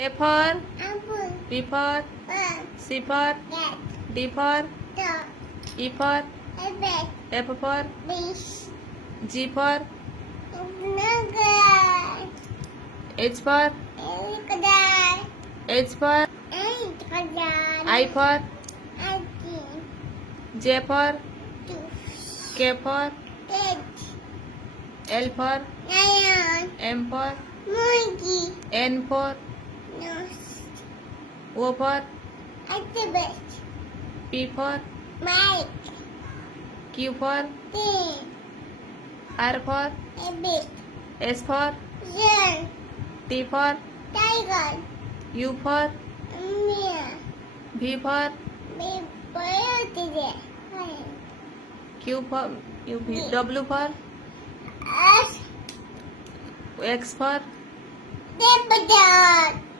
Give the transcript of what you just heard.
A for apple, B for bird, C for cat, D for dog, E for rabbit, F for fish, G for nugget, H for crocodile, H for crocodile, I for monkey, J for goose, K for cat, L for lion, M for monkey, N for nose, O for alphabet, P for mic, Q for pin, R for rabbit, S for lion, T for tiger, U for deer, V for bird, Q for W for us, X for leopard.